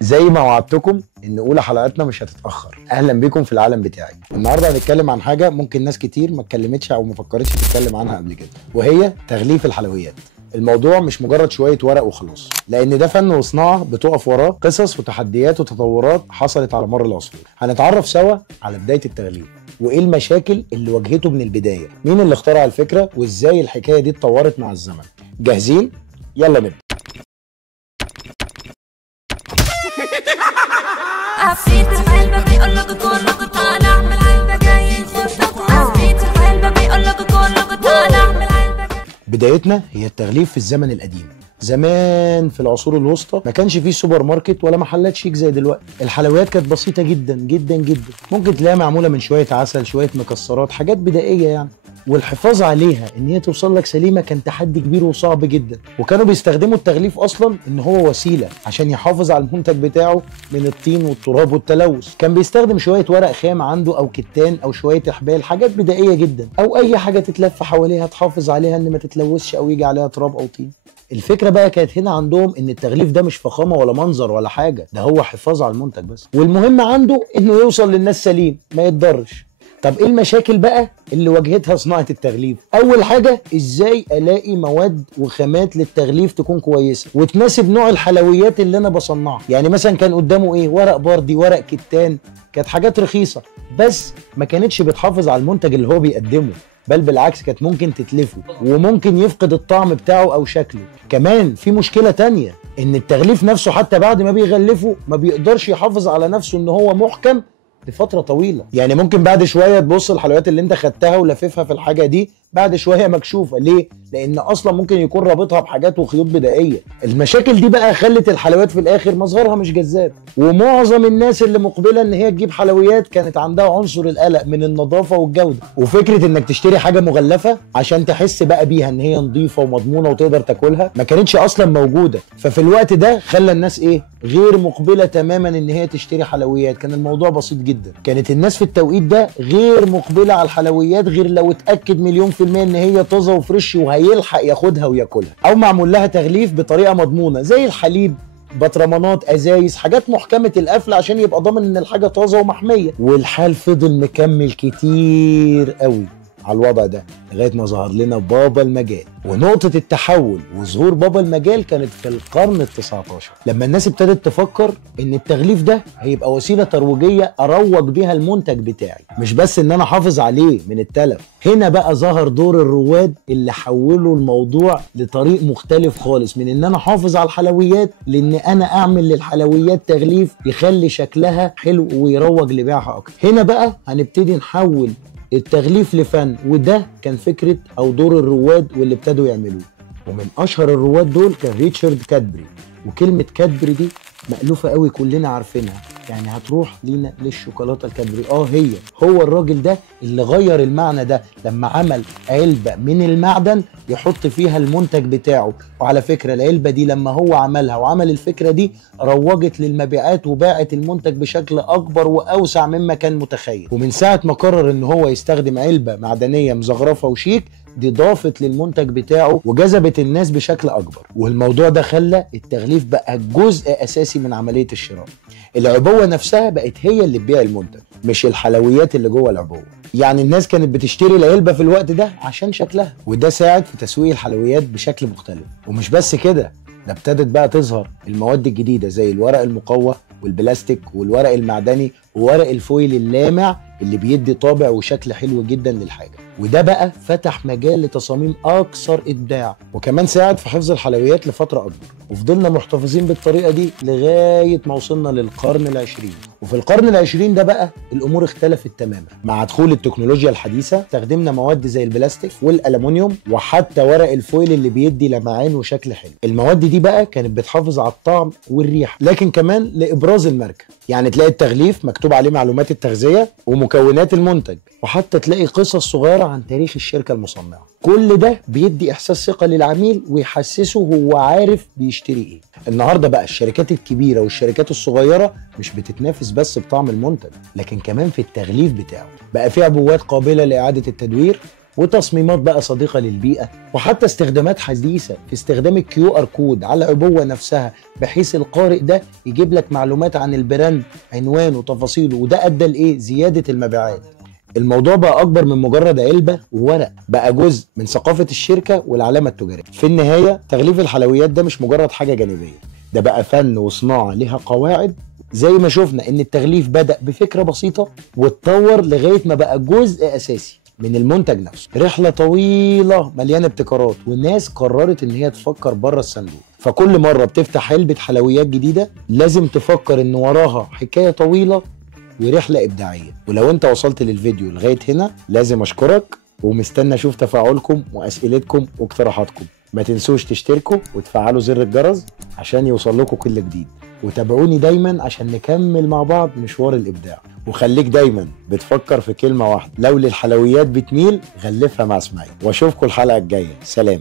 زي ما وعدتكم ان اولى حلقاتنا مش هتتاخر. اهلا بيكم في العالم بتاعي. النهارده هنتكلم عن حاجه ممكن ناس كتير ما اتكلمتش او ما فكرتش تتكلم عنها قبل كده، وهي تغليف الحلويات. الموضوع مش مجرد شويه ورق وخلاص، لان ده فن وصناعه بتقف وراه قصص وتحديات وتطورات حصلت على مر العصور. هنتعرف سوا على بدايه التغليف وايه المشاكل اللي واجهته من البدايه، مين اللي اخترع الفكره، وازاي الحكايه دي اتطورت مع الزمن. جاهزين؟ يلا نبدا. عفريت العلبة بيقولك كله تعالى اعمل علبة جاي يخطط. عفريت العلبة بيقولك كله تعالى اعمل علبة جاي. بدايتنا هي التغليف في الزمن القديم. زمان في العصور الوسطى ما كانش فيه سوبر ماركت ولا محلات شيك زي دلوقتي. الحلويات كانت بسيطه جدا جدا جدا، ممكن تلاقيها معموله من شويه عسل، شويه مكسرات، حاجات بدائيه يعني. والحفاظ عليها ان هي توصل لك سليمه كان تحدي كبير وصعب جدا. وكانوا بيستخدموا التغليف اصلا ان هو وسيله عشان يحافظ على المنتج بتاعه من الطين والتراب والتلوث. كان بيستخدم شويه ورق خام عنده او كتان او شويه احبال، حاجات بدائيه جدا، او اي حاجه تتلف حواليها تحافظ عليها ان ما تتلوثش او يجي عليها تراب او طين. الفكره بقى كانت هنا عندهم ان التغليف ده مش فخامه ولا منظر ولا حاجه، ده هو حفاظ على المنتج بس، والمهم عنده انه يوصل للناس سليم ما يتضرش. طب ايه المشاكل بقى اللي واجهتها صناعه التغليف؟ اول حاجه، ازاي الاقي مواد وخامات للتغليف تكون كويسه وتناسب نوع الحلويات اللي انا بصنعها. يعني مثلا كان قدامه ايه؟ ورق بردي، ورق كتان، كانت حاجات رخيصه بس ما كانتش بتحافظ على المنتج اللي هو بيقدمه، بل بالعكس كانت ممكن تتلفه وممكن يفقد الطعم بتاعه او شكله. كمان في مشكله تانية، ان التغليف نفسه حتى بعد ما بيغلفه ما بيقدرش يحافظ على نفسه ان هو محكم لفتره طويله. يعني ممكن بعد شويه تبص الحلويات اللي انت خدتها ولففها في الحاجه دي بعد شويه مكشوفه. ليه؟ لان اصلا ممكن يكون رابطها بحاجات وخيوط بدائيه. المشاكل دي بقى خلت الحلويات في الاخر مظهرها مش جذاب، ومعظم الناس اللي مقبله ان هي تجيب حلويات كانت عندها عنصر القلق من النظافه والجوده، وفكره انك تشتري حاجه مغلفه عشان تحس بقى بيها ان هي نظيفه ومضمونه وتقدر تاكلها ما كانتش اصلا موجوده. ففي الوقت ده خلى الناس ايه؟ غير مقبله تماما ان هي تشتري حلويات. كان الموضوع بسيط جدا، كانت الناس في التوقيت ده غير مقبله على الحلويات غير لو اتاكد مليون في المية ان هي طازه وفريش وهيلحق ياخدها وياكلها، او معمول لها تغليف بطريقه مضمونه زي الحليب، بطرمانات، ازايز، حاجات محكمه القفل عشان يبقى ضامن ان الحاجه طازه ومحميه. والحال فضل مكمل كتير قوي على الوضع ده لغايه ما ظهر لنا بابا المجال. ونقطه التحول وظهور بابا المجال كانت في القرن ال19، لما الناس ابتدت تفكر ان التغليف ده هيبقى وسيله ترويجيه اروج بيها المنتج بتاعي، مش بس ان انا احافظ عليه من التلف. هنا بقى ظهر دور الرواد اللي حولوا الموضوع لطريق مختلف خالص، من ان انا احافظ على الحلويات لان انا اعمل للحلويات تغليف يخلي شكلها حلو ويروج لبيعها اكتر. هنا بقى هنبتدي نحول التغليف لفن، وده كان فكرة او دور الرواد واللي ابتدوا يعملوه. ومن اشهر الرواد دول كان ريتشارد كادبري. وكلمة كادبري دي مألوفة قوي كلنا عارفينها، يعني هتروح لينا للشوكولاتة الكادبري. هو الراجل ده اللي غير المعنى ده لما عمل علبة من المعدن يحط فيها المنتج بتاعه. وعلى فكرة العلبة دي لما هو عملها وعمل الفكرة دي روجت للمبيعات وباعت المنتج بشكل اكبر واوسع مما كان متخيل. ومن ساعة ما قرر ان هو يستخدم علبة معدنية مزخرفة وشيك، دي ضافت للمنتج بتاعه وجذبت الناس بشكل اكبر. والموضوع ده خلى التغليف بقى جزء اساسي من عملية الشراء. العبوة نفسها بقت هي اللي تبيع المنتج، مش الحلويات اللي جوه العبوة. يعني الناس كانت بتشتري العلبة في الوقت ده عشان شكلها، وده ساعد في تسويق الحلويات بشكل مختلف. ومش بس كده، ده ابتدت بقى تظهر المواد الجديدة زي الورق المقوى والبلاستيك والورق المعدني وورق الفويل اللامع اللي بيدي طابع وشكل حلو جدا للحاجة. وده بقى فتح مجال لتصاميم أكثر إبداع، وكمان ساعد في حفظ الحلويات لفترة أكبر. وفضلنا محتفظين بالطريقة دي لغاية ما وصلنا للقرن العشرين. وفي القرن العشرين ده بقى الأمور اختلفت تماما. مع دخول التكنولوجيا الحديثة استخدمنا مواد زي البلاستيك والألمونيوم وحتى ورق الفويل اللي بيدي لمعان وشكل حلو. المواد دي بقى كانت بتحافظ على الطعم والريحة، لكن كمان لإبراز الماركة. يعني تلاقي التغليف مكتوب عليه معلومات التغذية ومكونات المنتج، وحتى تلاقي قصص صغيرة عن تاريخ الشركة المصنعة. كل ده بيدي إحساس ثقة للعميل ويحسسه هو عارف بيشتري إيه. النهاردة بقى الشركات الكبيرة والشركات الصغيرة مش بتتنافس بس بطعم المنتج، لكن كمان في التغليف بتاعه. بقى في عبوات قابلة لإعادة التدوير، وتصميمات بقى صديقة للبيئة، وحتى استخدامات حديثة في استخدام الQR كود على العبوة نفسها، بحيث القارئ ده يجيب لك معلومات عن البراند، عنوانه وتفاصيله، وده أدى لإيه؟ زيادة المبيعات. الموضوع بقى أكبر من مجرد علبة وورق، بقى جزء من ثقافة الشركة والعلامة التجارية. في النهاية تغليف الحلويات ده مش مجرد حاجة جانبية، ده بقى فن وصناعة لها قواعد. زي ما شفنا إن التغليف بدأ بفكرة بسيطة واتطور لغاية ما بقى جزء أساسي من المنتج نفسه. رحلة طويلة مليانة ابتكارات، والناس قررت إن هي تفكر بره الصندوق. فكل مرة بتفتح علبة حلويات جديدة لازم تفكر إن وراها حكاية طويلة ورحلة إبداعية. ولو أنت وصلت للفيديو لغاية هنا لازم أشكرك، ومستنى أشوف تفاعلكم وأسئلتكم واقتراحاتكم. ما تنسوش تشتركوا وتفعلوا زر الجرس عشان يوصل لكم كل جديد، وتابعوني دايما عشان نكمل مع بعض مشوار الإبداع. وخليك دايما بتفكر في كلمة واحدة، لو للحلويات بتميل غلفها مع اسماعيل. واشوفكم الحلقة الجاية، سلام.